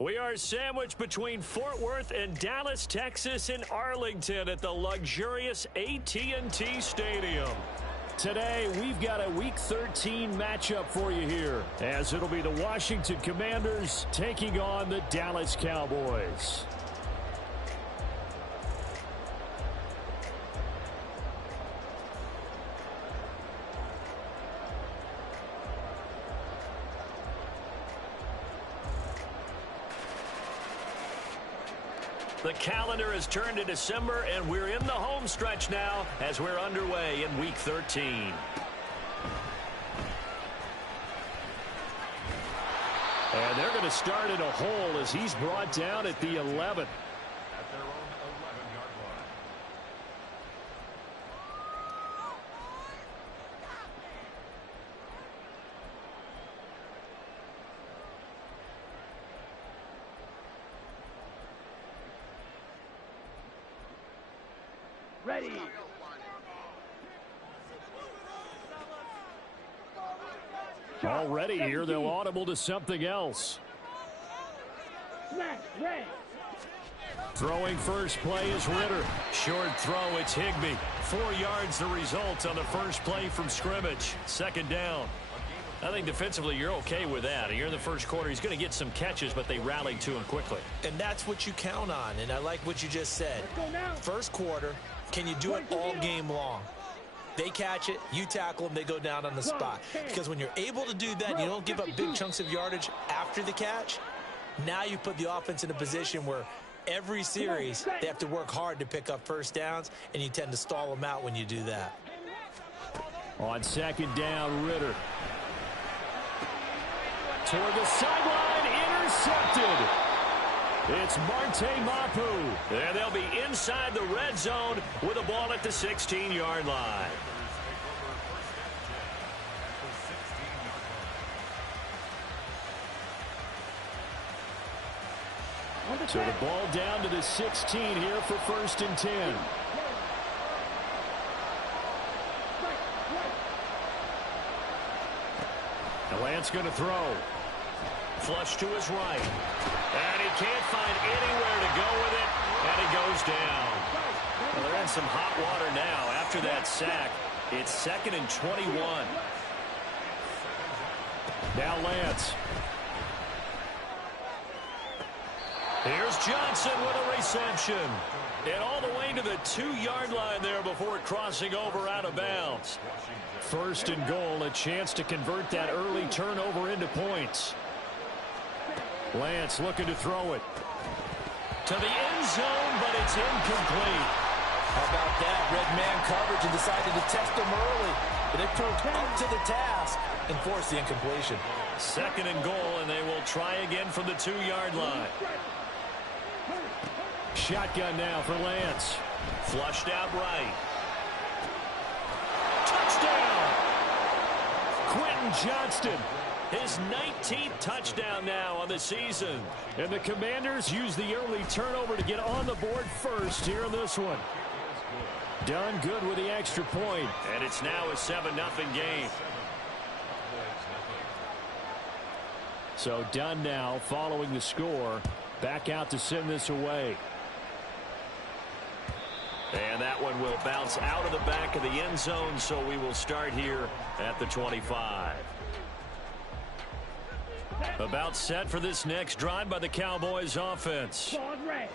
We are sandwiched between Fort Worth and Dallas, Texas, and Arlington at the luxurious AT&T Stadium. Today, we've got a Week 13 matchup for you here, as it'll be the Washington Commanders taking on the Dallas Cowboys. The calendar has turned to December, and we're in the home stretch now as we're underway in Week 13. And they're going to start in a hole as he's brought down at the 11. At their own 11-yard line. Ready. Already here, they'll audible to something else. Throwing first play is Ritter. Short throw, it's Higbee. 4 yards the result on the first play from scrimmage. Second down. I think defensively you're okay with that. Here in the first quarter, he's going to get some catches, but they rallied to him quickly. And that's what you count on, and I like what you just said. First quarter, can you do it all game long? They catch it, you tackle them, they go down on the spot. Because when you're able to do that, you don't give up big chunks of yardage after the catch. Now you put the offense in a position where every series they have to work hard to pick up first downs, and you tend to stall them out when you do that. On second down, Ritter. Toward the sideline, intercepted. It's Marte Mapu. And they'll be inside the red zone with the ball at the 16-yard line. So the ball down to the 16 here for 1st and 10. And Lance going to throw. Flush to his right. And he can't find anywhere to go with it. And he goes down. Well, they're in some hot water now after that sack. It's 2nd and 21. Now Lance. Here's Johnson with a reception. And all the way to the 2-yard line there before crossing over out of bounds. 1st and goal, a chance to convert that early turnover into points. Lance looking to throw it. To the end zone, but it's incomplete. How about that? Red man coverage and decided to test them early. But they proved up to the task and forced the incompletion. 2nd and goal, and they will try again from the 2-yard line. Shotgun now for Lance. Flushed out right. Touchdown! Quentin Johnston. His 19th touchdown now on the season. And the Commanders use the early turnover to get on the board first here in this one. Done good with the extra point. And it's now a 7-0 game. So Dunn now following the score. Back out to send this away. And that one will bounce out of the back of the end zone, so we will start here at the 25. About set for this next drive by the Cowboys offense.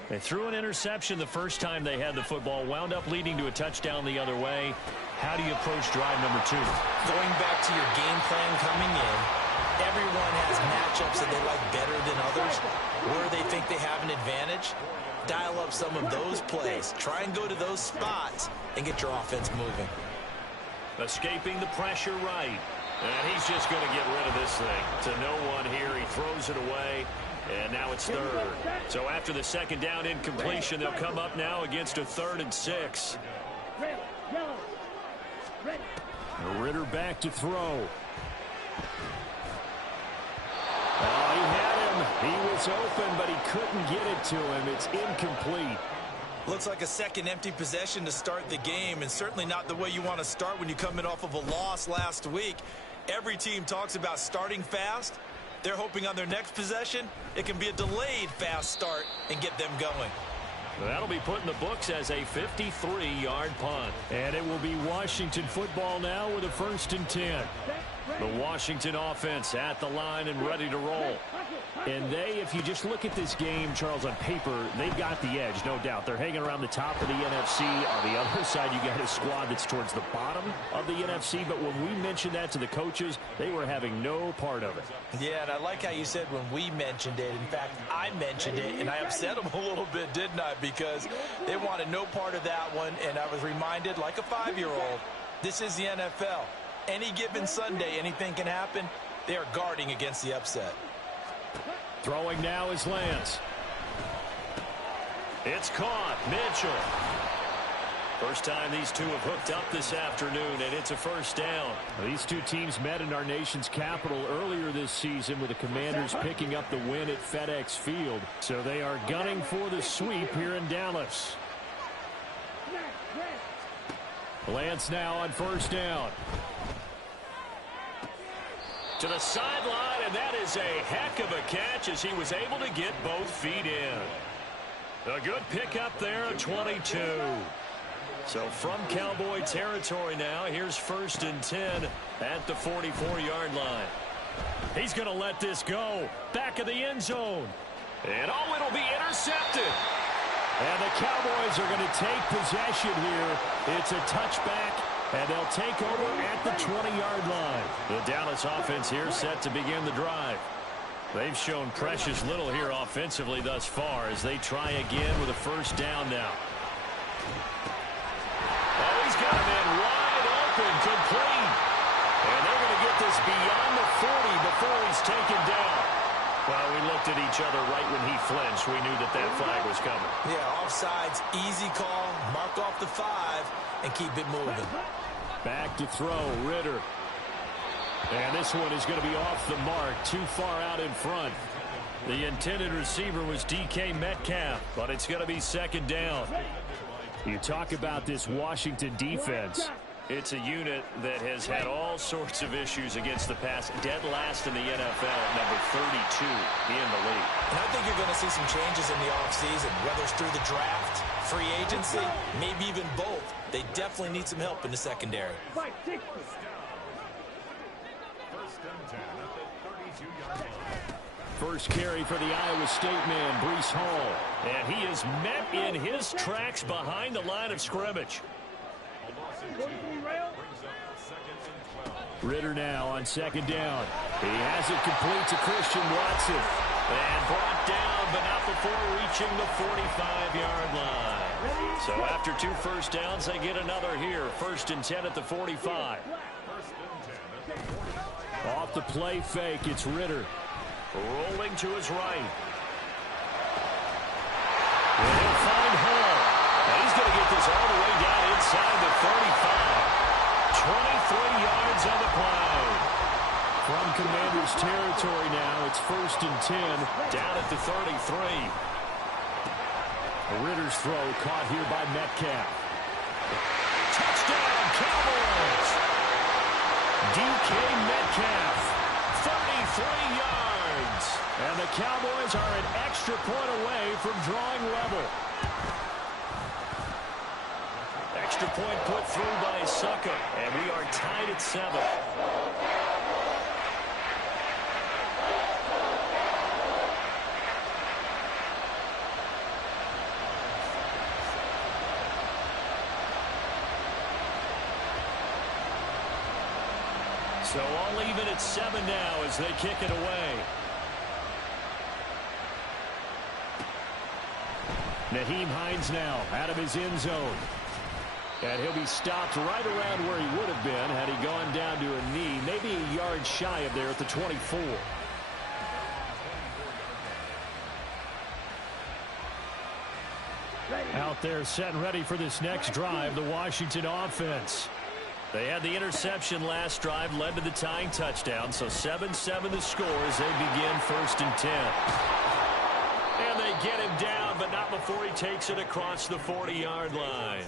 They threw an interception the first time they had the football, wound up leading to a touchdown the other way. How do you approach drive number 2? Going back to your game plan coming in, everyone has matchups that they like better than others, where they think they have an advantage. Dial up some of those plays. Try and go to those spots and get your offense moving. Escaping the pressure right. And he's just going to get rid of this thing. To no one here. He throws it away. And now it's 3rd. So after the 2nd down incompletion, they'll come up now against a 3rd and 6. Ritter back to throw. Oh, he had him. He was open, but he couldn't get it to him. It's incomplete. Looks like a second empty possession to start the game, and certainly not the way you want to start when you come in off of a loss last week. Every team talks about starting fast, They're hoping on their next possession, it can be a delayed fast start and get them going. That'll be put in the books as a 53-yard punt. And it will be Washington football now with a 1st and 10. The Washington offense at the line and ready to roll. And they, if you just look at this game, Charles, on paper, they've got the edge, no doubt. They're hanging around the top of the NFC. On the other side, you got a squad that's towards the bottom of the NFC. But when we mentioned that to the coaches, they were having no part of it. Yeah, and I like how you said when we mentioned it. In fact, I mentioned it, and I upset them a little bit, didn't I? Because they wanted no part of that one, and I was reminded, like a 5-year-old, this is the NFL. Any given Sunday, anything can happen. They are guarding against the upset. Throwing now is Lance. It's caught. Mitchell. First time these two have hooked up this afternoon, and it's a 1st down. These two teams met in our nation's capital earlier this season with the Commanders picking up the win at FedEx Field. So they are gunning for the sweep here in Dallas. Lance now on 1st down. To the sideline, and that is a heck of a catch as he was able to get both feet in. A good pickup there at 22. So from Cowboy territory now, here's 1st and 10 at the 44-yard line. He's going to let this go. Back of the end zone. And oh, it'll be intercepted. And the Cowboys are going to take possession here. It's a touchback, and they'll take over at the 20-yard line. The Dallas offense here set to begin the drive. They've shown precious little here offensively thus far as they try again with a 1st down now. Oh, he's got him in wide open, complete. And they're going to get this beyond the 40 before he's taken down. Well, we looked at each other right when he flinched. We knew that that flag was coming. Yeah, offsides, easy call. Mark off the 5 and keep it moving. Back to throw, Ritter. And this one is going to be off the mark, too far out in front. The intended receiver was DK Metcalf, but it's going to be 2nd down. You talk about this Washington defense. It's a unit that has had all sorts of issues against the pass. Dead last in the NFL at number 32 in the league. And I think you're going to see some changes in the offseason, whether it's through the draft, free agency, maybe even both. They definitely need some help in the secondary. First carry for the Iowa State man, Breece Hall. And he is met in his tracks behind the line of scrimmage. Ritter now on 2nd down. He has it complete to Christian Watson. And brought down, but not before reaching the 45-yard line. So after 2 1st downs, they get another here. 1st and 10 at the 45. Off the play fake, it's Ritter. Rolling to his right. And he'll find Hall. And he's going to get this all the way down inside the 35. 23 yards on the play. From Commanders territory now, it's 1st and 10 down at the 33. Ritter's throw caught here by Metcalf. Touchdown, Cowboys! DK Metcalf, 33 yards. And the Cowboys are an extra point away from drawing level. Extra point put through by Sucker, and we are tied at 7. So all even at 7 now as they kick it away. Nyheim Hines now out of his end zone. And he'll be stopped right around where he would have been had he gone down to a knee, maybe a yard shy of there at the 24. Out there set and ready for this next drive, the Washington offense. They had the interception last drive, led to the tying touchdown, so 7-7 the score as they begin 1st and 10. And they get him down, but not before he takes it across the 40-yard line.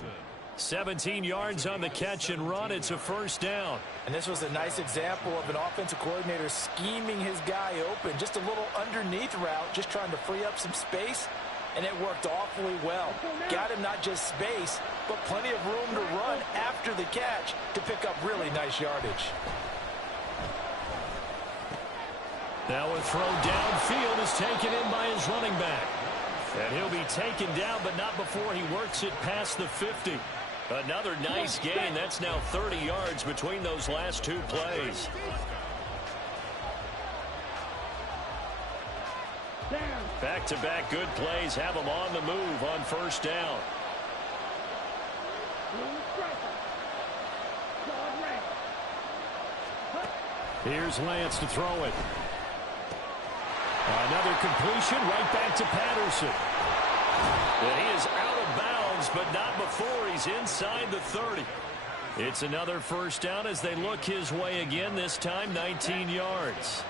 17 yards on the catch and run. It's a first down. And this was a nice example of an offensive coordinator scheming his guy open. Just a little underneath route, just trying to free up some space, and it worked awfully well. Got him not just space, but plenty of room to run after the catch to pick up really nice yardage. Now a throw downfield is taken in by his running back. And he'll be taken down, but not before he works it past the 50. Another nice gain. That's now 30 yards between those last two plays. Back-to-back good plays have him on the move on first down. Here's Lance to throw it. Another completion right back to Patterson. And he is out of bounds, but not before he's inside the 30. It's another first down as they look his way again, this time 19 yards.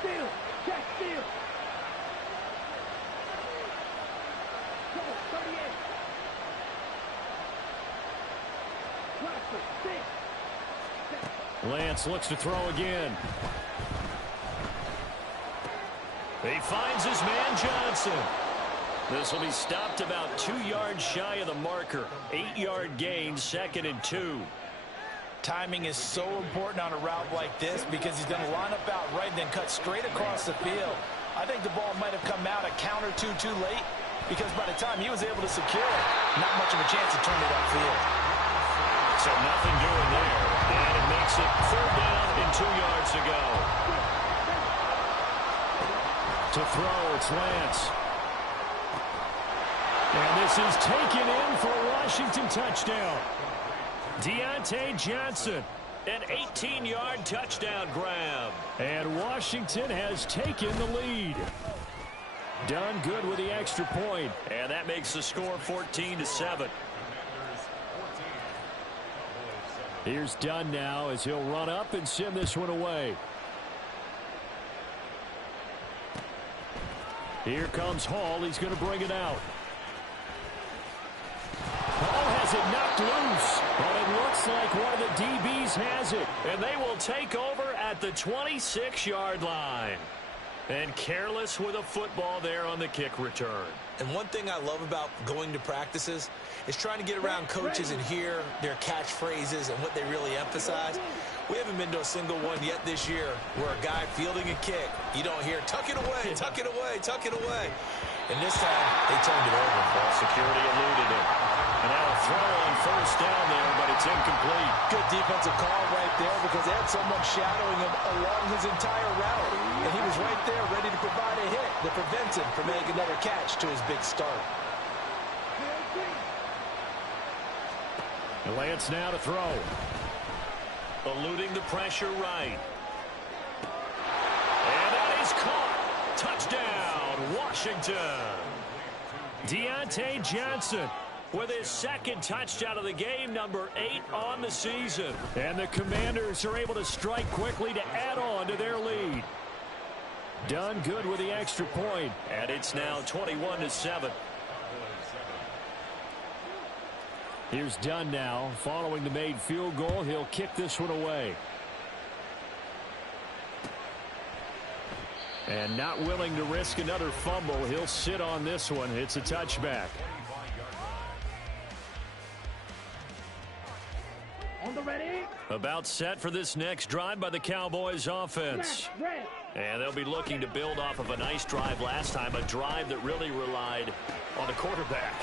Steal, check, steal. Come on, 38. Lance looks to throw again. He finds his man Johnson. This will be stopped about 2 yards shy of the marker. 8-yard gain, 2nd and 2. Timing is so important on a route like this because he's going to line up out right and then cut straight across the field. I think the ball might have come out a count or two too late because by the time he was able to secure it, not much of a chance to turn it upfield. So nothing doing there. And it makes it 3rd down and 2 yards to go. To throw, it's Lance. And this is taken in for a Washington touchdown. Deontay Johnson, an 18-yard touchdown grab. And Washington has taken the lead. Done good with the extra point. And that makes the score 14-7. Here's Dunn now as he'll run up and send this one away. Here comes Hall. He's going to bring it out. Hall has it knocked loose, but it looks like one of the DBs has it. And they will take over at the 26-yard line. And careless with a football there on the kick return. And one thing I love about going to practices is trying to get around coaches and hear their catchphrases and what they really emphasize. We haven't been to a single one yet this year where a guy fielding a kick, you don't hear, tuck it away, tuck it away, tuck it away. And this time, they turned it over. Ball security eluded it. And now a throw on first down there, but it's incomplete. Good defensive call right there because they had someone shadowing him along his entire route. And he was right there ready to provide a hit that prevents him from making another catch to his big start. And Lance now to throw. Eluding the pressure right. And that is caught. Touchdown, Washington. Deontay Johnson with his 2nd touchdown of the game, number 8 on the season. And the Commanders are able to strike quickly to add on to their lead. Done good with the extra point, and it's now 21-7. Here's Dunn now. Following the made field goal, he'll kick this one away. And not willing to risk another fumble, he'll sit on this one. It's a touchback. On the ready. About set for this next drive by the Cowboys offense. And they'll be looking to build off of a nice drive last time, a drive that really relied on the quarterback.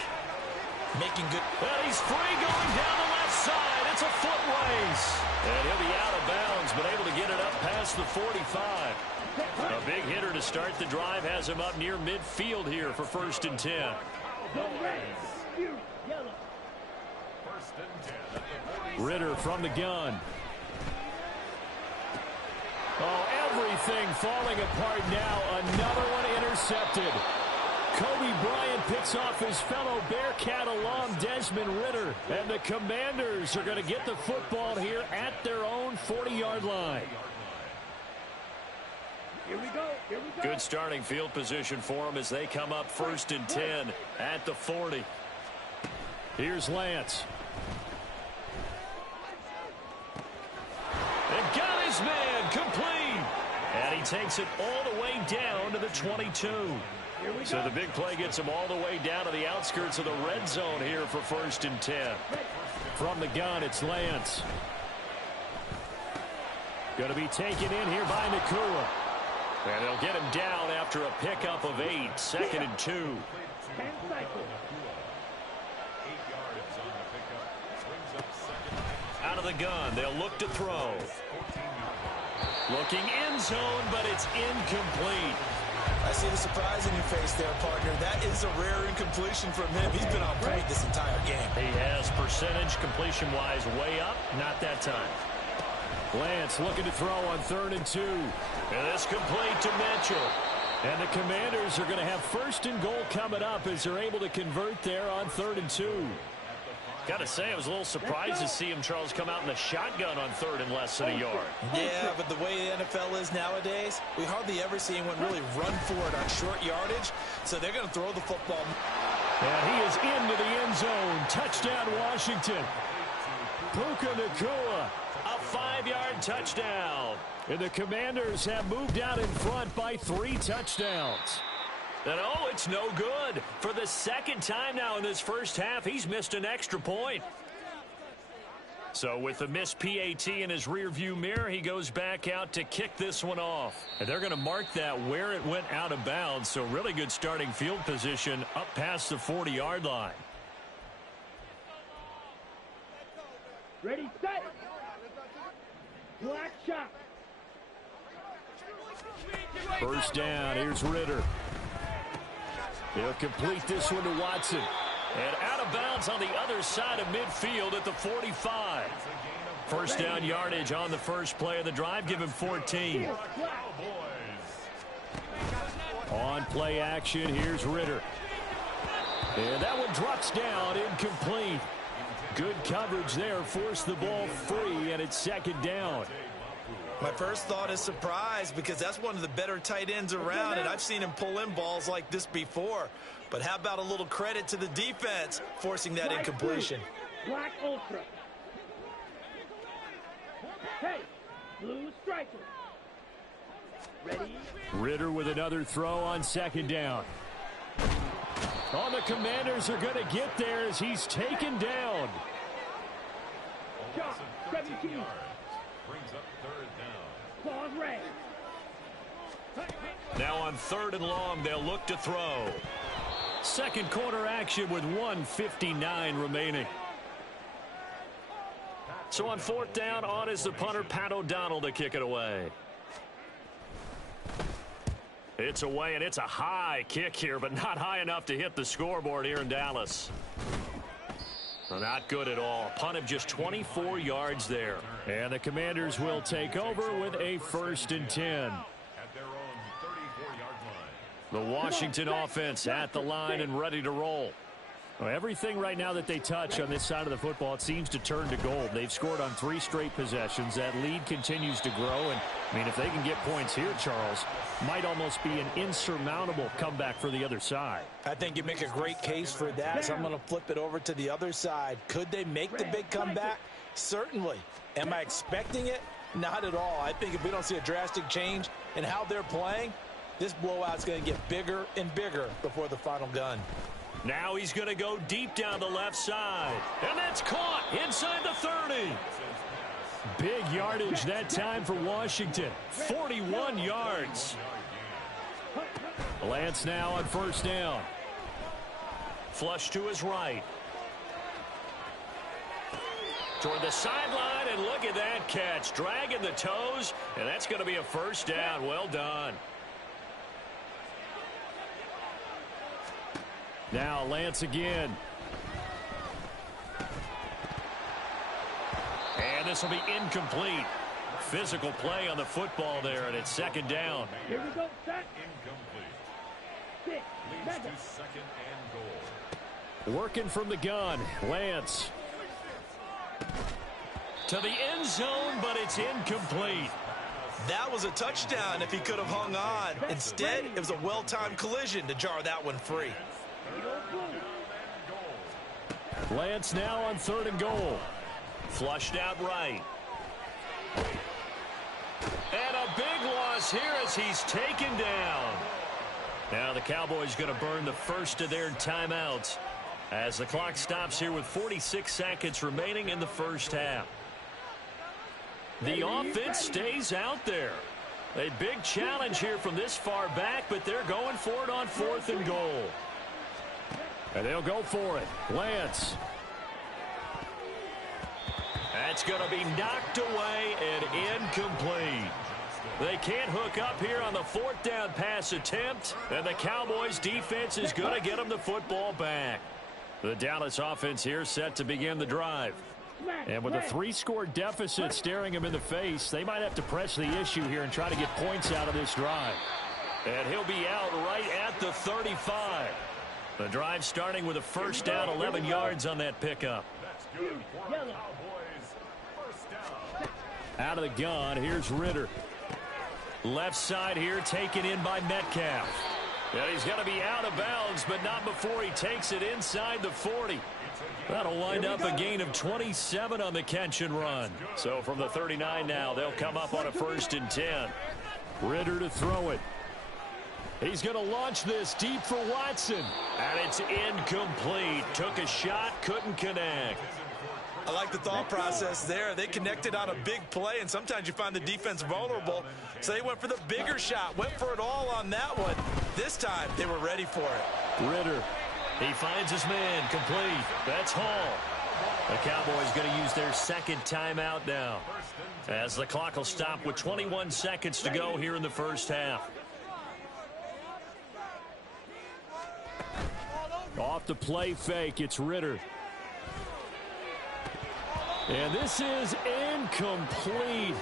Making good. And he's free going down the left side. It's a foot race. And he'll be out of bounds, but able to get it up past the 45. A big hitter to start the drive has him up near midfield here for 1st and 10. Ritter from the gun. Oh, everything falling apart now. Another one intercepted. Kobe Bryant picks off his fellow Bearcat alum, Desmond Ritter. And the Commanders are going to get the football here at their own 40-yard line. Here we go. Here we go. Good starting field position for them as they come up 1st and 10 at the 40. Here's Lance. And got his man complete. And he takes it all the way down to the 22. So the big play gets him all the way down to the outskirts of the red zone here for 1st and 10. From the gun, it's Lance. Going to be taken in here by Nakua. And they'll get him down after a pickup of 8. 2nd and 2. 10 cycles. Out of the gun, they'll look to throw. Looking end zone, but it's incomplete. I see the surprise in your face there, partner. That is a rare incompletion from him. He's been on point this entire game. He has percentage completion-wise way up. Not that time. Lance looking to throw on 3rd and 2. And it's complete to Mitchell. And the Commanders are going to have 1st and goal coming up as they're able to convert there on 3rd and 2. Got to say, I was a little surprised to see him, Charles, come out in the shotgun on 3rd and less than a yard. Yeah, but the way the NFL is nowadays, we hardly ever see anyone really run for it on short yardage, so they're going to throw the football. And he is into the end zone. Touchdown, Washington. Puka Nakua, a 5-yard touchdown. And the Commanders have moved out in front by 3 touchdowns. And oh, it's no good. For the 2nd time now in this first half, he's missed an extra point. So with the missed PAT in his rearview mirror, he goes back out to kick this one off. And they're going to mark that where it went out of bounds. So really good starting field position up past the 40-yard line. Ready, set. Black shot. First down, here's Ritter. He'll complete this one to Watson. And out of bounds on the other side of midfield at the 45. First down yardage on the first play of the drive. Give him 14. On play action, here's Ritter. And that one drops down, incomplete. Good coverage there, forced the ball free, and it's 2nd down. My first thought is surprise because that's one of the better tight ends around, and I've seen him pull in balls like this before. But how about a little credit to the defense forcing that incompletion? Black ultra. Hey, blue striker. Ready? Ritter with another throw on 2nd down. Oh, the Commanders are going to get there as he's taken down. Shot, 17. Brings up 3rd down. Claws red. Now on 3rd and long, they'll look to throw. 2nd quarter action with 1:59 remaining. So on 4th down, on is the punter, Pat O'Donnell, to kick it away. It's away, and it's a high kick here, but not high enough to hit the scoreboard here in Dallas. Not good at all. Punt of just 24 yards there. And the Commanders will take over with a 1st and 10. At their own 34-yard line. The Washington offense at the line and ready to roll. Well, everything right now that they touch on this side of the football, it seems to turn to gold. They've scored on 3 straight possessions. That lead continues to grow. And, I mean, if they can get points here, Charles, might almost be an insurmountable comeback for the other side. I think you make a great case for that, so I'm going to flip it over to the other side. Could they make the big comeback? Certainly. Am I expecting it? Not at all. I think if we don't see a drastic change in how they're playing, this blowout's going to get bigger and bigger before the final gun. Now he's going to go deep down the left side. And that's caught inside the 30. Big yardage that time for Washington. 41 yards. Lance now on 1st down. Flush to his right. Toward the sideline, and look at that catch. Dragging the toes, and that's going to be a 1st down. Well done. Now Lance again. And this will be incomplete. Physical play on the football there, and it's 2nd down. Here we go, set. Incomplete. Leads to 2nd and goal. Working from the gun, Lance. To the end zone, but it's incomplete. That was a touchdown if he could have hung on. Instead, it was a well-timed collision to jar that one free. Lance now on 3rd and goal. Flushed out right. And a big loss here as he's taken down. Now the Cowboys going to burn the first of their timeouts as the clock stops here with 46 seconds remaining in the first half. The offense stays out there. A big challenge here from this far back, but they're going for it on 4th and goal. And they'll go for it. Lance. That's going to be knocked away and incomplete. They can't hook up here on the 4th down pass attempt, and the Cowboys defense is going to get them the football back. The Dallas offense here set to begin the drive. And with a 3-score deficit staring him in the face, they might have to press the issue here and try to get points out of this drive. And he'll be out right at the 35. The drive starting with a first down, 11 yards on that pickup. Out of the gun, here's Ritter. Left side here taken in by Metcalf. And he's going to be out of bounds, but not before he takes it inside the 40. That'll wind up a gain of 27 on the catch and run. So from the 39 now, they'll come up on a 1st and 10. Ritter to throw it. He's going to launch this deep for Watson. And it's incomplete. Took a shot, couldn't connect. I like the thought process there. They connected on a big play, and sometimes you find the defense vulnerable. So they went for the bigger shot, went for it all on that one. This time, they were ready for it. Ritter. He finds his man, complete. That's Hall. The Cowboys going to use their 2nd timeout now, as the clock will stop with 21 seconds to go here in the first half. Off the play fake, it's Ritter. And this is incomplete.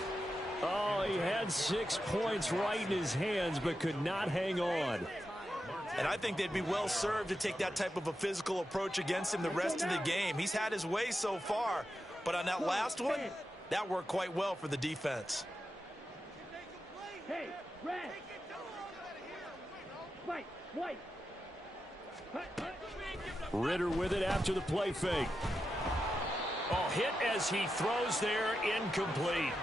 Oh, he had 6 points right in his hands, but could not hang on. And I think they'd be well served to take that type of a physical approach against him the rest of the game. He's had his way so far, but on that last one, that worked quite well for the defense. Hey, red. White. Ritter with it after the play fake. Oh, hit as he throws there, incomplete.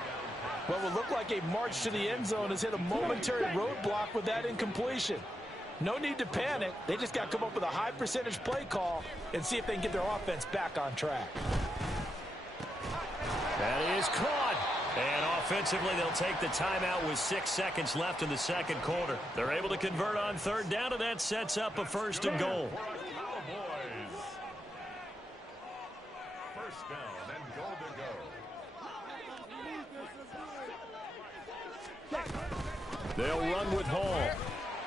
What will look like a march to the end zone has hit a momentary roadblock with that incompletion. No need to panic. They just got to come up with a high percentage play call and see if they can get their offense back on track. That is caught. And offensively, they'll take the timeout with 6 seconds left in the 2nd quarter. They're able to convert on 3rd down, and that sets up a 1st and goal. First down and goal to go. They'll run with Hall.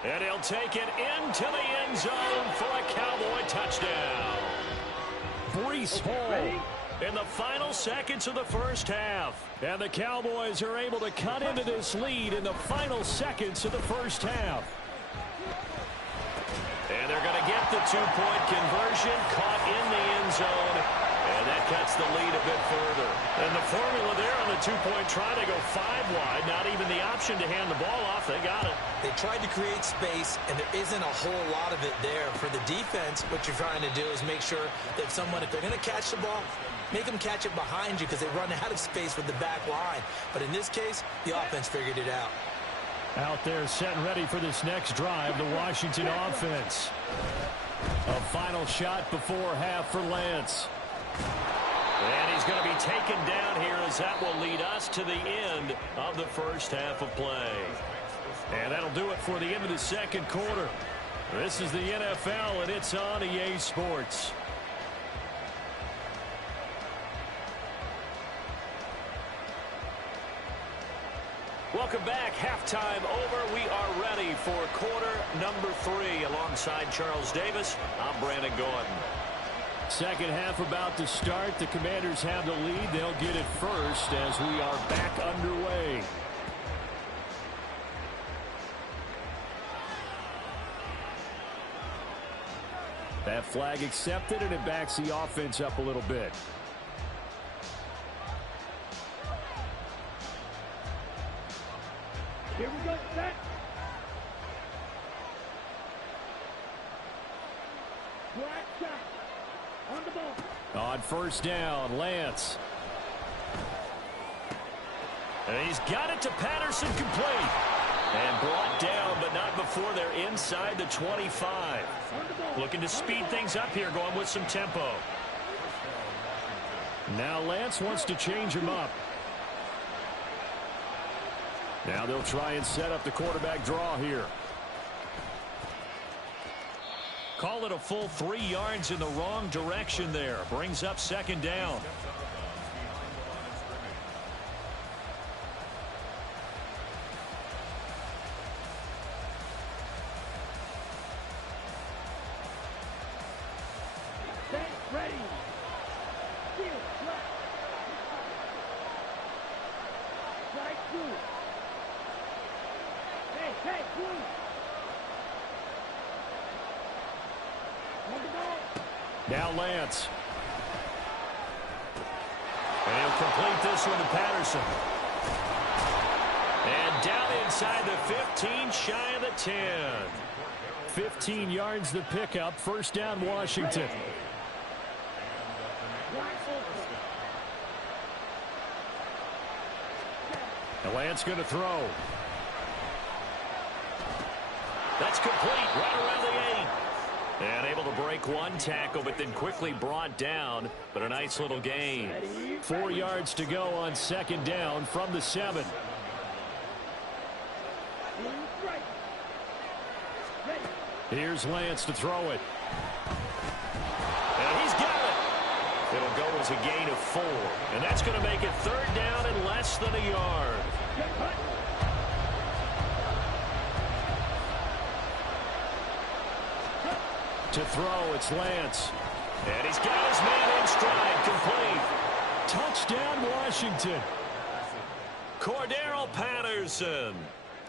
And he'll take it into the end zone for a Cowboy touchdown. Breece Hall in the final seconds of the first half. And the Cowboys are able to cut into this lead in the final seconds of the first half. And they're going to get the 2-point conversion, caught in the end zone. And that cuts the lead a bit further. And the formula there on the 2-point try to go 5 wide. Not even the option to hand the ball off. They got it. They tried to create space, and there isn't a whole lot of it there. For the defense, what you're trying to do is make sure that someone, if they're going to catch the ball, make them catch it behind you because they run out of space with the back line. But in this case, the offense figured it out. Out there set and ready for this next drive, the Washington offense. A final shot before half for Lance. And he's going to be taken down here as that will lead us to the end of the first half of play. And that'll do it for the end of the 2nd quarter. This is the NFL, and it's on EA Sports. Welcome back. Halftime over. We are ready for quarter number 3. Alongside Charles Davis, I'm Brandon Gordon. Second half about to start. The Commanders have the lead. They'll get it first as we are back underway. That flag accepted, and it backs the offense up a little bit. Here we go, set. Black shot. On the ball. On first down, Lance. And he's got it to Patterson, complete. And brought down, but not before they're inside the 25. Looking to speed things up here, going with some tempo. Now Lance wants to change him up. Now they'll try and set up the quarterback draw here. Call it a full 3 yards in the wrong direction there. Brings up second down. Ready. Hey, now Lance. And he'll complete this one to Patterson. And down inside the 15, shy of the 10. 15 yards the pickup. First down, Washington. And Lance going to throw. That's complete right around the 8. And able to break one tackle, but then quickly brought down. But a nice little gain. 4 yards to go on second down from the 7. Here's Lance to throw it. And he's got it. It'll go as a gain of 4. And that's going to make it third down and less than a yard. To throw, it's Lance. And he's got his man in stride, complete. Touchdown, Washington. Cordero Patterson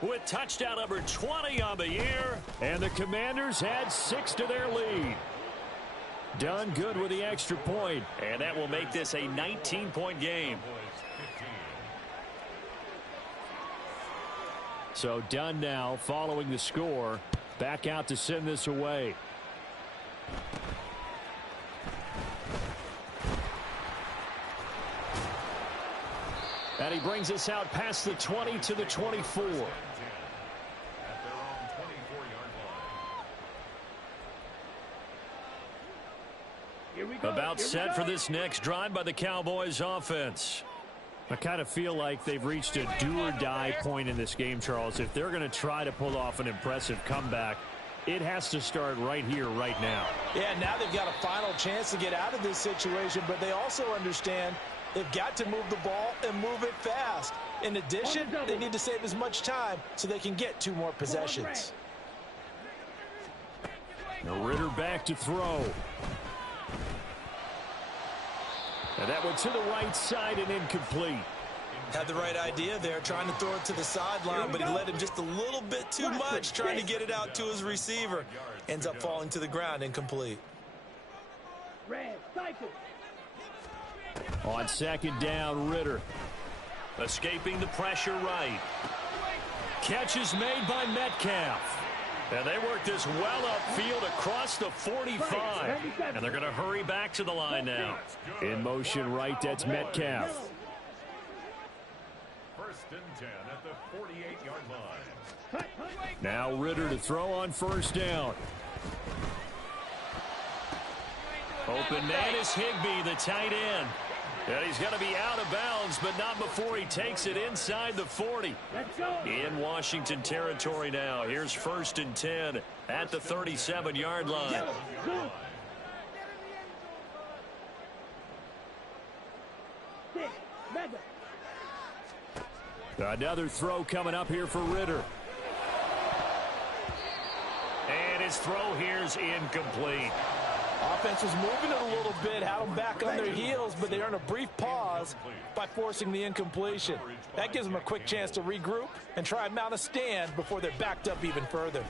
with touchdown number 20 on the year. And the Commanders add 6 to their lead. Done good with the extra point. And that will make this a 19-point game. So Dunn now following the score. Back out to send this away. And he brings us out past the 20 to the 24. About set for this next drive by the Cowboys offense. I kind of feel like they've reached a do-or-die point in this game, Charles. If they're going to try to pull off an impressive comeback, it has to start right here, right now. Yeah, now they've got a final chance to get out of this situation, but they also understand they've got to move the ball and move it fast. In addition, they need to save as much time so they can get 2 more possessions. Now Ritter back to throw. And that one to the right side and incomplete. Had the right idea there, trying to throw it to the sideline, but he let him just a little bit too much, trying to get it out to his receiver. Ends up falling to the ground, incomplete. On second down, Ritter. Escaping the pressure right. Catch is made by Metcalf. And they work this well upfield across the 45. And they're going to hurry back to the line now. In motion right, that's Metcalf. First and 10 at the 48-yard line. Now Ritter to throw on first down. Open man is Higbee, the tight end. And he's going to be out of bounds, but not before he takes it inside the 40. In Washington territory now. Here's first and 10 at the 37-yard line. Another throw coming up here for Ritter. And his throw here's incomplete. Offense was moving it a little bit, had them back on their heels, but they earned a brief pause by forcing the incompletion. That gives them a quick chance to regroup and try and mount a stand before they're backed up even further.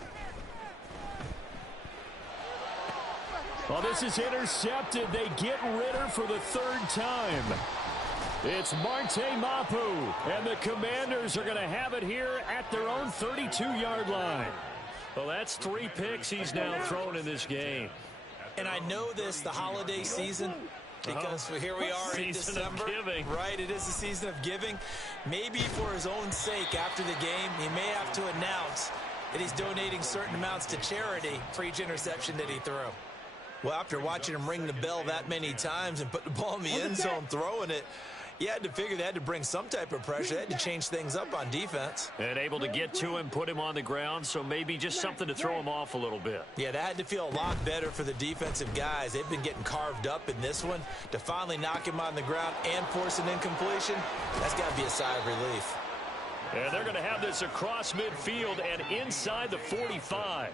Well, this is intercepted. They get Ritter for the 3rd time. It's Marte Mapu, and the Commanders are going to have it here at their own 32-yard line. Well, that's 3 picks he's now thrown in this game. And I know this, the holiday season, Because here we are in December. Right, it is the season of giving. Maybe for his own sake after the game, he may have to announce that he's donating certain amounts to charity for each interception that he threw. Well, after watching him ring the bell that many times and put the ball in the end zone throwing it, you had to figure they had to bring some type of pressure. They had to change things up on defense. And able to get to him, put him on the ground, so maybe just something to throw him off a little bit. Yeah, that had to feel a lot better for the defensive guys. They've been getting carved up in this one. To finally knock him on the ground and force an incompletion, that's got to be a sigh of relief. And they're going to have this across midfield and inside the 45.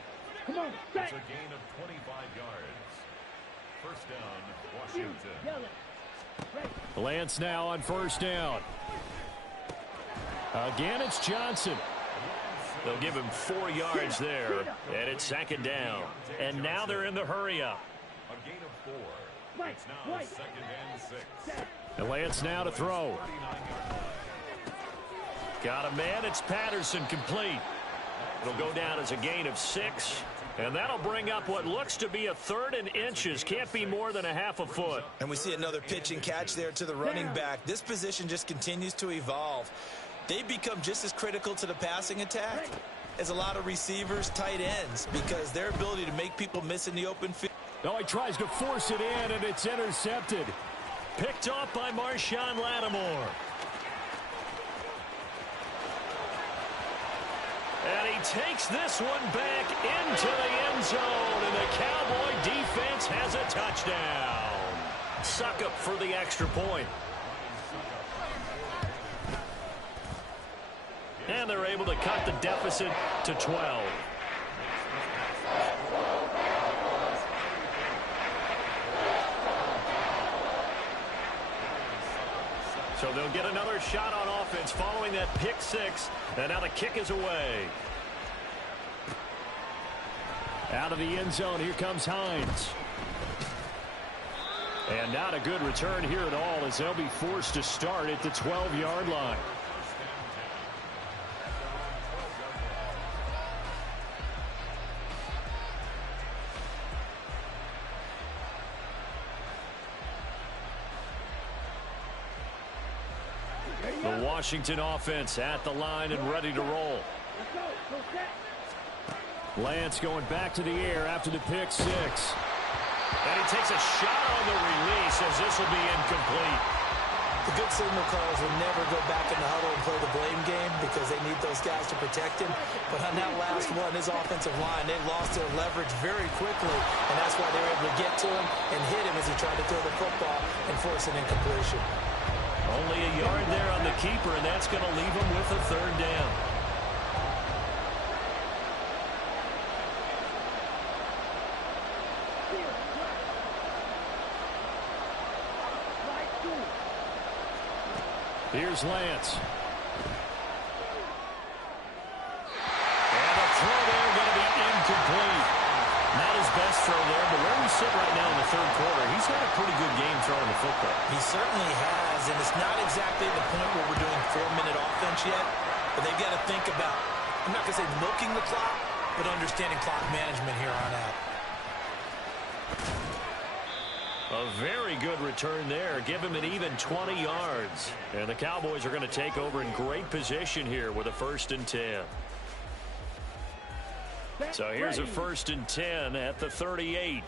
Come on, It's a gain of 25 yards. First down, Washington. Lance now on first down. Again, it's Johnson. They'll give him 4 yards there, and it's second down. And now they're in the hurry-up. A gain of 4. It's now second and 6. And Lance now to throw. Got a man. It's Patterson, complete. It'll go down as a gain of 6. And that'll bring up what looks to be a 3rd and inches. Can't be more than a half a foot. And we see another pitch and catch there to the running back. This position just continues to evolve. They've become just as critical to the passing attack as a lot of receivers, tight ends, because their ability to make people miss in the open field. Oh, he tries to force it in, and it's intercepted. Picked off by Marshawn Lattimore. And he takes this one back into the end zone, and the Cowboy defense has a touchdown. Succop for the extra point. And they're able to cut the deficit to 12. So they'll get another shot on offense following that pick 6. And now the kick is away. Out of the end zone, here comes Hines. And not a good return here at all, as they'll be forced to start at the 12-yard line. The Washington offense at the line and ready to roll. Lance going back to the air after the pick 6. And he takes a shot on the release as this will be incomplete. The good signal calls will never go back in the huddle and play the blame game because they need those guys to protect him. But on that last one, his offensive line, they lost their leverage very quickly, and that's why they were able to get to him and hit him as he tried to throw the football and force an incompletion. Only a yard there on the keeper, and that's going to leave him with a 3rd down. Here's Lance. And a throw there going to be incomplete. Not his best throw there, but where we sit right now in the 3rd quarter, he's had a pretty good game throwing the football. He certainly has, and it's not exactly the point where we're doing 4-minute offense yet, but they've got to think about, I'm not going to say milking the clock, but understanding clock management here on out. A very good return there. Give him an even 20 yards. And the Cowboys are going to take over in great position here with a 1st and 10. So here's a 1st and 10 at the 38.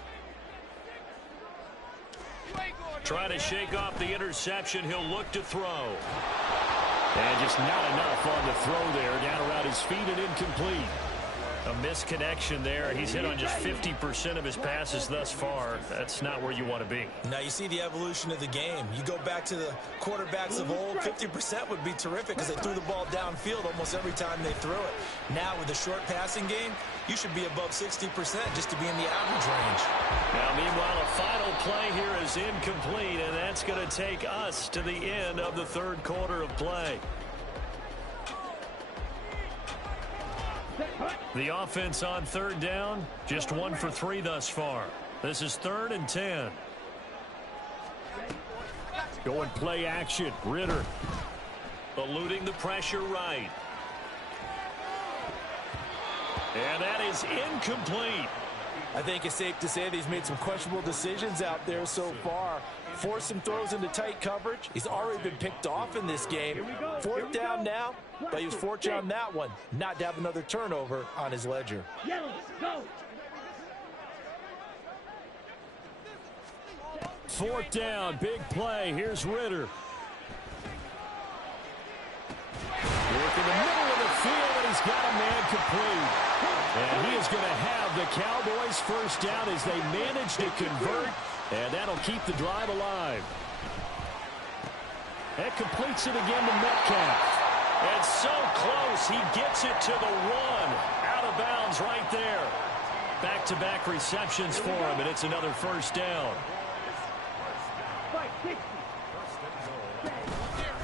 Trying to shake off the interception. He'll look to throw. And just not enough on the throw there. Down around his feet and incomplete. A misconnection there. He's hit on just 50% of his passes thus far. That's not where you want to be. Now you see the evolution of the game. You go back to the quarterbacks of old, 50% would be terrific because they threw the ball downfield almost every time they threw it. Now with the short passing game, you should be above 60% just to be in the average range. Now meanwhile, a final play here is incomplete, and that's going to take us to the end of the 3rd quarter of play. The offense on 3rd down, just 1 for 3 thus far. This is 3rd and 10. Going play action. Ritter eluding the pressure right. And that is incomplete. I think it's safe to say that he's made some questionable decisions out there so far. force some throws into tight coverage. He's already been picked off in this game. Fourth down now, but he was fortunate on that one not to have another turnover on his ledger. Yellow, go. Fourth down, big play. Here's Ritter. Work in the middle of the field, and he's got a man complete. And he is going to have the Cowboys first down as they manage to convert, and that'll keep the drive alive. That completes it again to Metcalf. And so close, he gets it to the one. Out of bounds right there. Back-to-back receptions for him, and it's another first down.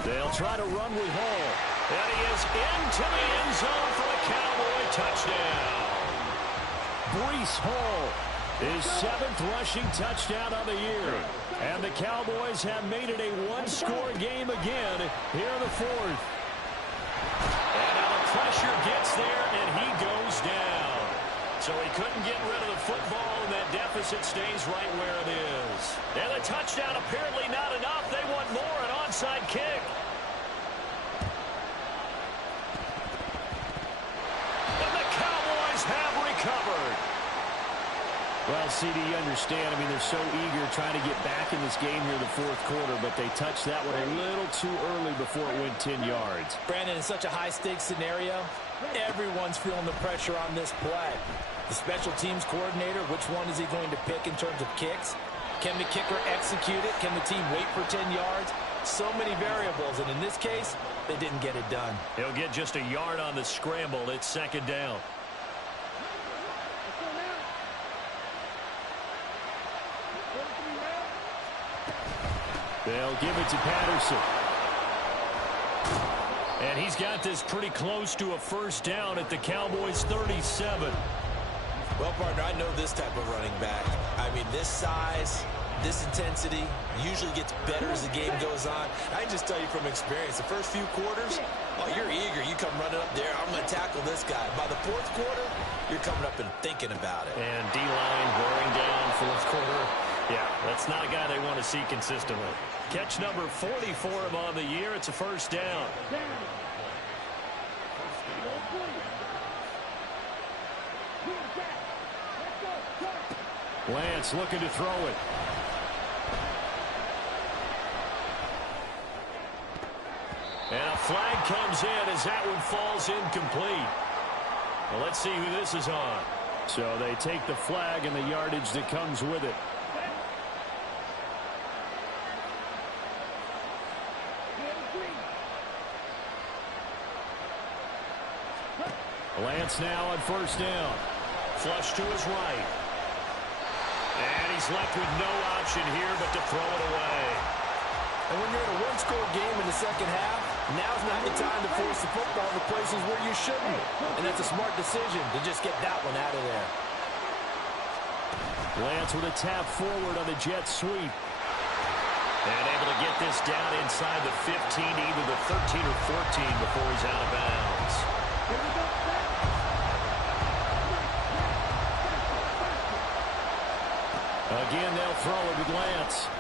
They'll try to run with Hall. And he is into the end zone for a Cowboy touchdown. Breece Hall, his 7th rushing touchdown of the year. And the Cowboys have made it a one-score game again here in the fourth. And now the pressure gets there, and he goes down. So he couldn't get rid of the football, and that deficit stays right where it is. And the touchdown apparently not enough. They want more, an onside kick. And the Cowboys have recovered. Well, CD, you understand. I mean, they're so eager trying to get back in this game here in the fourth quarter, but they touched that one a little too early before it went 10 yards. Brandon, in such a high-stakes scenario, everyone's feeling the pressure on this play. The special teams coordinator, which one is he going to pick in terms of kicks? Can the kicker execute it? Can the team wait for 10 yards? So many variables, and in this case, they didn't get it done. He'll get just a yard on the scramble. It's second down. They'll give it to Patterson. And he's got this pretty close to a first down at the Cowboys' 37. Well, partner, I know this type of running back. I mean, this size, this intensity usually gets better as the game goes on. I can just tell you from experience, the first few quarters, oh, you're eager. You come running up there, I'm going to tackle this guy. By the fourth quarter, you're coming up and thinking about it. And D-line wearing down fourth quarter. Yeah, that's not a guy they want to see consistently. Catch number 40 for him on the year. It's a first down. Lance looking to throw it. And a flag comes in as that one falls incomplete. Well, let's see who this is on. So they take the flag and the yardage that comes with it. Lance now on first down. Flush to his right. And he's left with no option here but to throw it away. And when you're in a one-score game in the second half, now's not the time to force the football to places where you shouldn't. And that's a smart decision to just get that one out of there. Lance with a tap forward on the jet sweep. And able to get this down inside the 15 to either the 13 or 14 before he's out of bounds. Again, they'll throw it with Lance.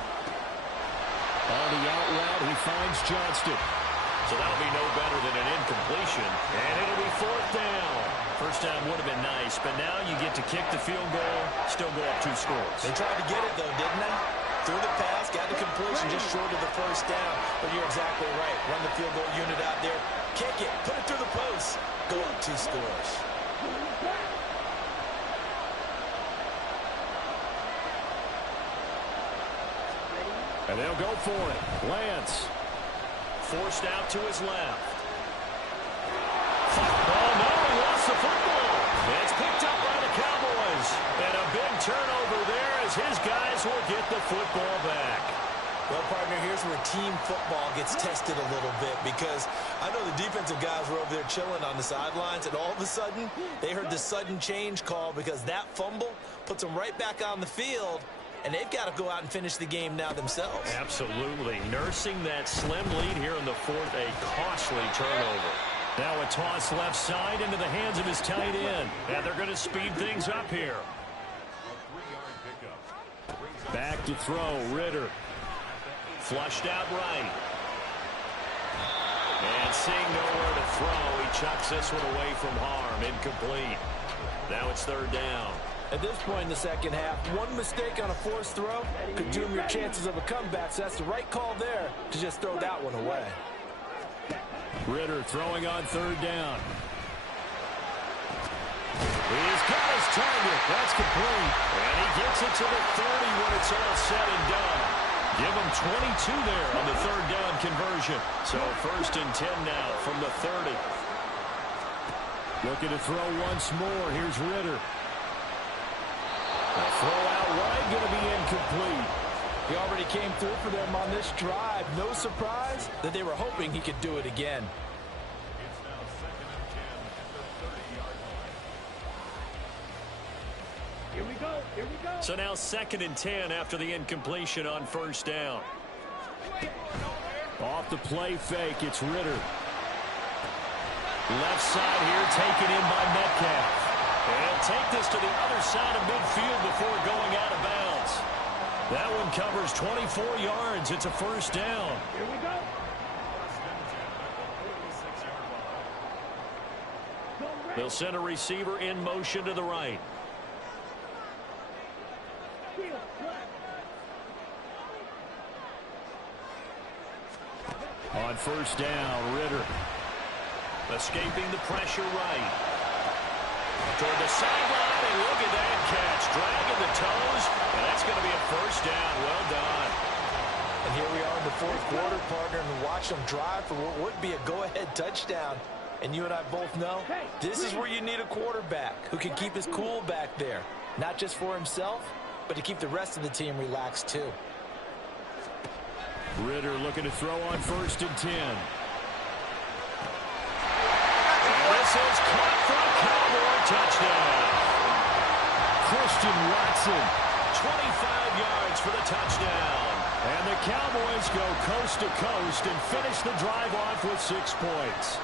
On the out route, he finds Johnston. So that'll be no better than an incompletion. And it'll be fourth down. First down would have been nice, but now you get to kick the field goal, still go up 2 scores. They tried to get it, though, didn't they? Threw the pass, got the completion just short of the first down. But you're exactly right. Run the field goal unit out there. Kick it. Put it through the post. Go up 2 scores. And they'll go for it. Lance forced out to his left. Oh, no, he lost the football. It's picked up by the Cowboys. And a big turnover there as his guys will get the football back. Well, partner, here's where team football gets tested a little bit because I know the defensive guys were over there chilling on the sidelines, and all of a sudden, they heard the sudden change call because that fumble puts them right back on the field. And they've got to go out and finish the game now themselves. Absolutely. Nursing that slim lead here in the fourth, a costly turnover. Now a toss left side into the hands of his tight end. And they're going to speed things up here. Back to throw, Ritter. Flushed out right. And seeing nowhere to throw, he chucks this one away from harm. Incomplete. Now it's third down. At this point in the second half, one mistake on a forced throw could doom your chances of a comeback, so that's the right call there to just throw that one away. Ritter throwing on third down. He's got his target. That's complete. And he gets it to the 30 when it's all said and done. Give him 22 there on the third down conversion. So first and 10 now from the 30. Looking to throw once more. Here's Ritter. The throw out wide, going to be incomplete. He already came through for them on this drive. No surprise that they were hoping he could do it again. It's now second and 10 at the 30-yard line. Here we go. Here we go. So now second and 10 after the incompletion on first down. Off the play fake, it's Ritter. Left side here taken in by Metcalf. And he'll take this to the other side of midfield before going out of bounds. That one covers 24 yards. It's a first down. Here we go. They'll send a receiver in motion to the right. On first down, Ritter. Escaping the pressure right. Toward the sideline, and look at that catch. Dragging the toes, and that's going to be a first down. Well done. And here we are in the fourth quarter, partner, and watch them drive for what would be a go-ahead touchdown. And you and I both know this is where you need a quarterback who can keep his cool back there. Not just for himself, but to keep the rest of the team relaxed too. Ritter looking to throw on first and 10. This is caught for a Cowboy touchdown. Christian Watson, 25 yards for the touchdown. And the Cowboys go coast to coast and finish the drive off with 6 points.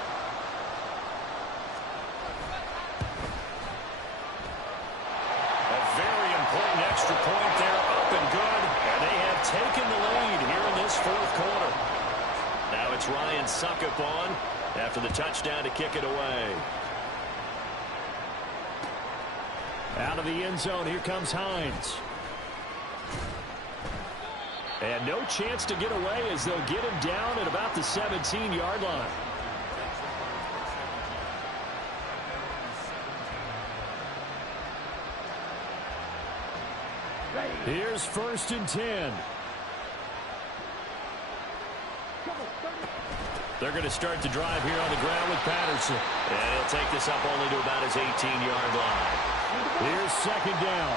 A very important extra point there, up and good. And they have taken the lead here in this fourth quarter. Now it's Ryan Suckup on after the touchdown to kick it away. Out of the end zone, here comes Hines. And no chance to get away as they'll get him down at about the 17-yard line. Here's first and 10. They're going to start the drive here on the ground with Patterson. And he'll take this up only to about his 18-yard line. Here's second down.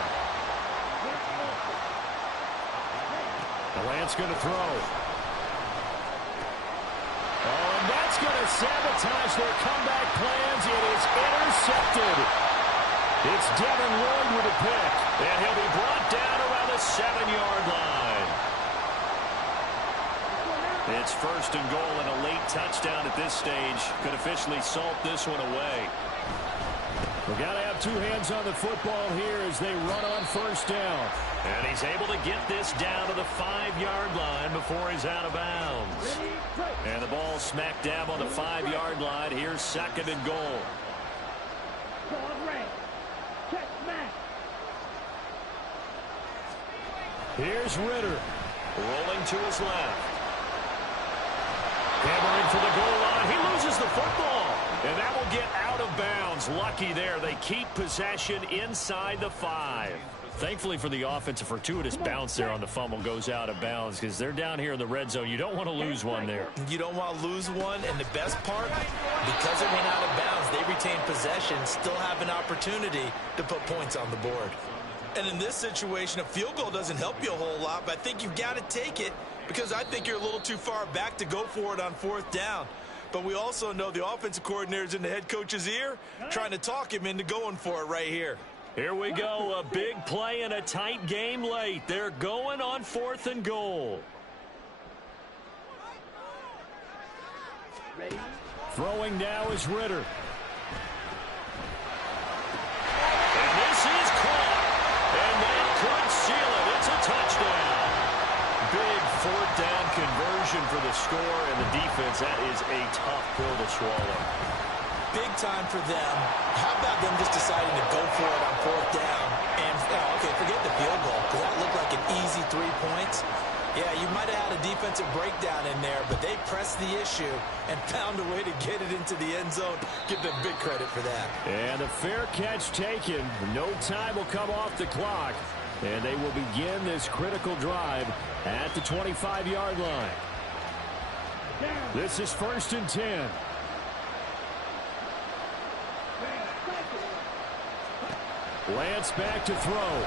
Lance going to throw. Oh, and that's going to sabotage their comeback plans. It is intercepted. It's Devin Lloyd with a pick. And he'll be brought down around the 7-yard line. It's first and goal, and a late touchdown at this stage could officially salt this one away. We've got to have 2 hands on the football here as they run on first down. And he's able to get this down to the 5-yard line before he's out of bounds. And the ball smack dab on the 5-yard line. Here's second and goal. Here's Ritter. Rolling to his left. Hammering for the goal line. He loses the football. And that will get out of bounds. Lucky there. They keep possession inside the 5. Thankfully for the offense, a fortuitous bounce there on the fumble goes out of bounds because they're down here in the red zone. You don't want to lose one there. You don't want to lose one, and the best part, because it went out of bounds, they retain possession, still have an opportunity to put points on the board. And in this situation, a field goal doesn't help you a whole lot, but I think you've got to take it because I think you're a little too far back to go for it on fourth down. But we also know the offensive coordinator's in the head coach's ear, trying to talk him into going for it right here. Here we go, a big play in a tight game late. They're going on fourth and goal. Ready? Throwing now is Ritter. And this is caught. And that could seal it. It's a touchdown. Big fourth down conversion for the score, and the defense, that is a tough pill to swallow. Big time for them. How about them just deciding to go for it on 4th down? And, okay, forget the field goal, because that looked like an easy 3 points. Yeah, you might have had a defensive breakdown in there, but they pressed the issue and found a way to get it into the end zone. Give them big credit for that. And a fair catch taken. No time will come off the clock. And they will begin this critical drive at the 25-yard line. This is 1st and 10. Lance back to throw.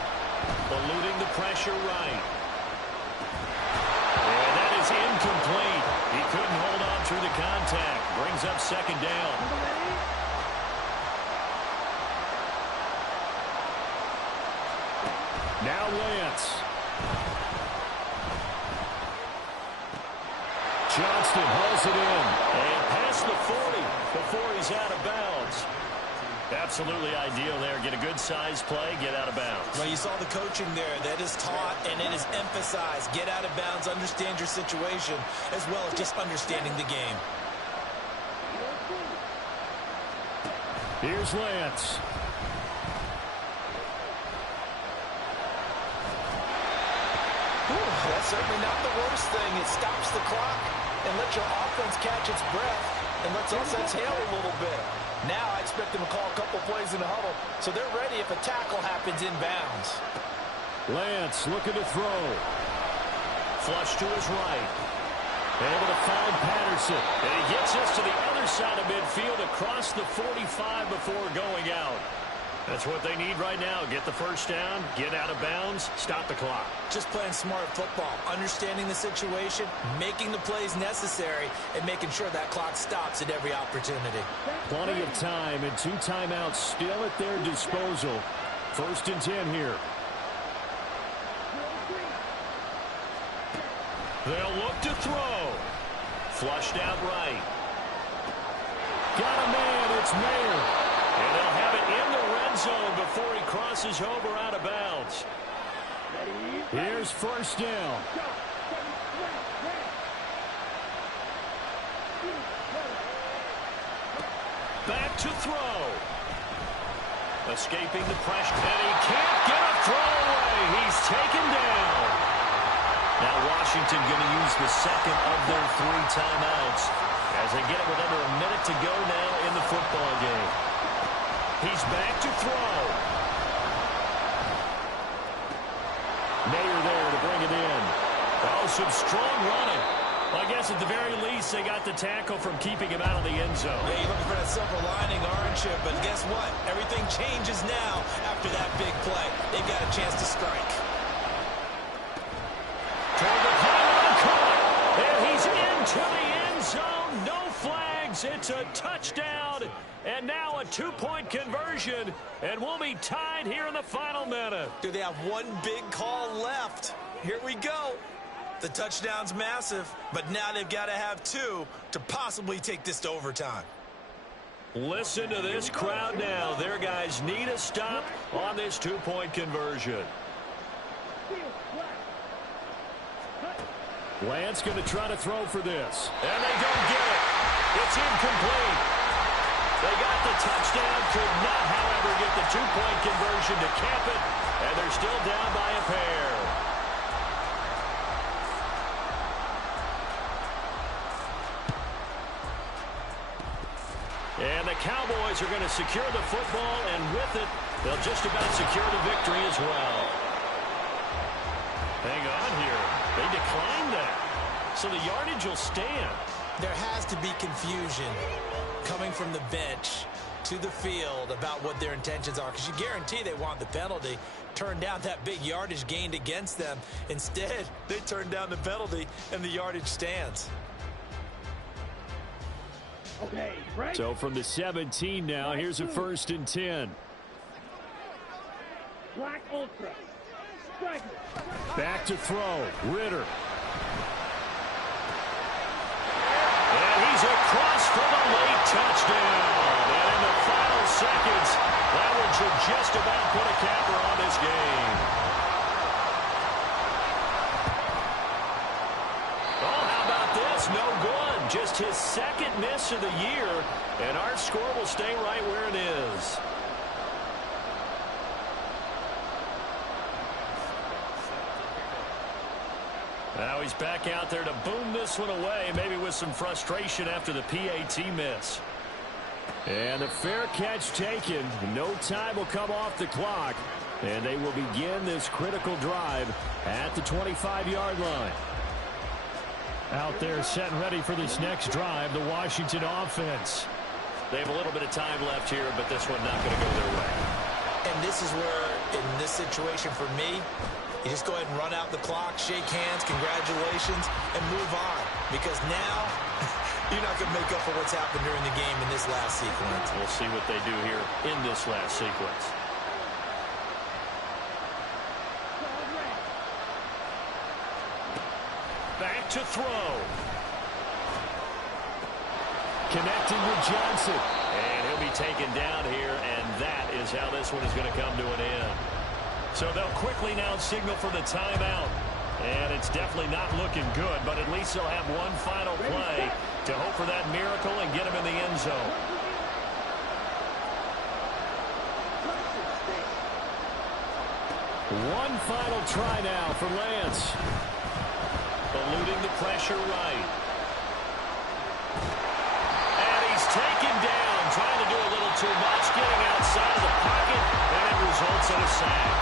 Eluding the pressure right. And that is incomplete. He couldn't hold on through the contact. Brings up 2nd down. Now Lance. Johnston hauls it in. And past the 40 before he's out of bounds. Absolutely ideal there. Get a good size play, get out of bounds. Well, you saw the coaching there. That is taught and it is emphasized. Get out of bounds, understand your situation, as well as just understanding the game. Here's Lance. That's certainly not the worst thing. It stops the clock and lets your offense catch its breath and lets us exhale a little bit. Now I expect them to call a couple plays in the huddle, so they're ready if a tackle happens in bounds. Lance looking to throw. Flush to his right. Able to find Patterson. And he gets us to the other side of midfield across the 45 before going out. That's what they need right now. Get the 1st down, get out of bounds, stop the clock. Just playing smart football, understanding the situation, making the plays necessary, and making sure that clock stops at every opportunity. Plenty of time and 2 timeouts still at their disposal. 1st and 10 here. They'll look to throw. Flushed out right. Got a man, it's Mayer. And they'll have it in the red zone before he crosses over out of bounds. Here's 1st down. Back to throw. Escaping the pressure. And he can't get a throw away. He's taken down. Now Washington going to use the 2nd of their 3 timeouts as they get it with under a minute to go now in the football game. He's back to throw. Mayer there to bring it in. Oh, some strong running. Well, I guess at the very least they got the tackle from keeping him out of the end zone. Yeah, you're looking for that silver lining, aren't you? But guess what? Everything changes now after that big play. They've got a chance to strike. Toward the pylon, caught. And he's into the end zone. No flags. It's a touchdown. And now a 2-point conversion. And we'll be tied here in the final minute. Do they have one big call left? Here we go. The touchdown's massive, but now they've got to have 2 to possibly take this to overtime. Listen to this crowd now. Their guys need a stop on this 2-point conversion. Lance going to try to throw for this. And they don't get it. It's incomplete. They got the touchdown, could not, however, get the 2-point conversion to cap it, and they're still down by a pair. And the Cowboys are going to secure the football, and with it, they'll just about secure the victory as well. Hang on here. They declined that. So the yardage will stand. There has to be confusion coming from the bench to the field about what their intentions are, because you guarantee they want the penalty. Turn down that big yardage gained against them. Instead, they turn down the penalty, and the yardage stands. Okay, right. So from the 17 now, here's a 1st and 10. Black Ultra. Striker. Back to throw. Ritter. And he's across for the late touchdown. And in the final seconds, that one should just about put a capper on this game. Oh, how about this? is no good. Just his second miss of the year, and our score will stay right where it is. Now he's back out there to boom this one away, maybe with some frustration after the PAT miss. And a fair catch taken. No time will come off the clock. And they will begin this critical drive at the 25-yard line. Out there set and ready for this next drive, the Washington offense. They have a little bit of time left here, but this one not going to go their way. And this is where, in this situation for me, you just go ahead and run out the clock, shake hands, congratulations, and move on. Because now, you're not going to make up for what's happened during the game in this last sequence. We'll see what they do here in this last sequence. Back to throw. Connecting with Johnson. And he'll be taken down here, and that is how this one is going to come to an end. So they'll quickly now signal for the timeout. And it's definitely not looking good, but at least they'll have one final play to hope for that miracle and get him in the end zone. One final try now for Lance. Eluding the pressure right. And he's taken down, trying to do a little too much, getting outside of the pocket, and it results in a sack.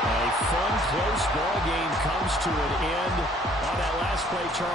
A fun, close ball game comes to an end on that last play, Charles.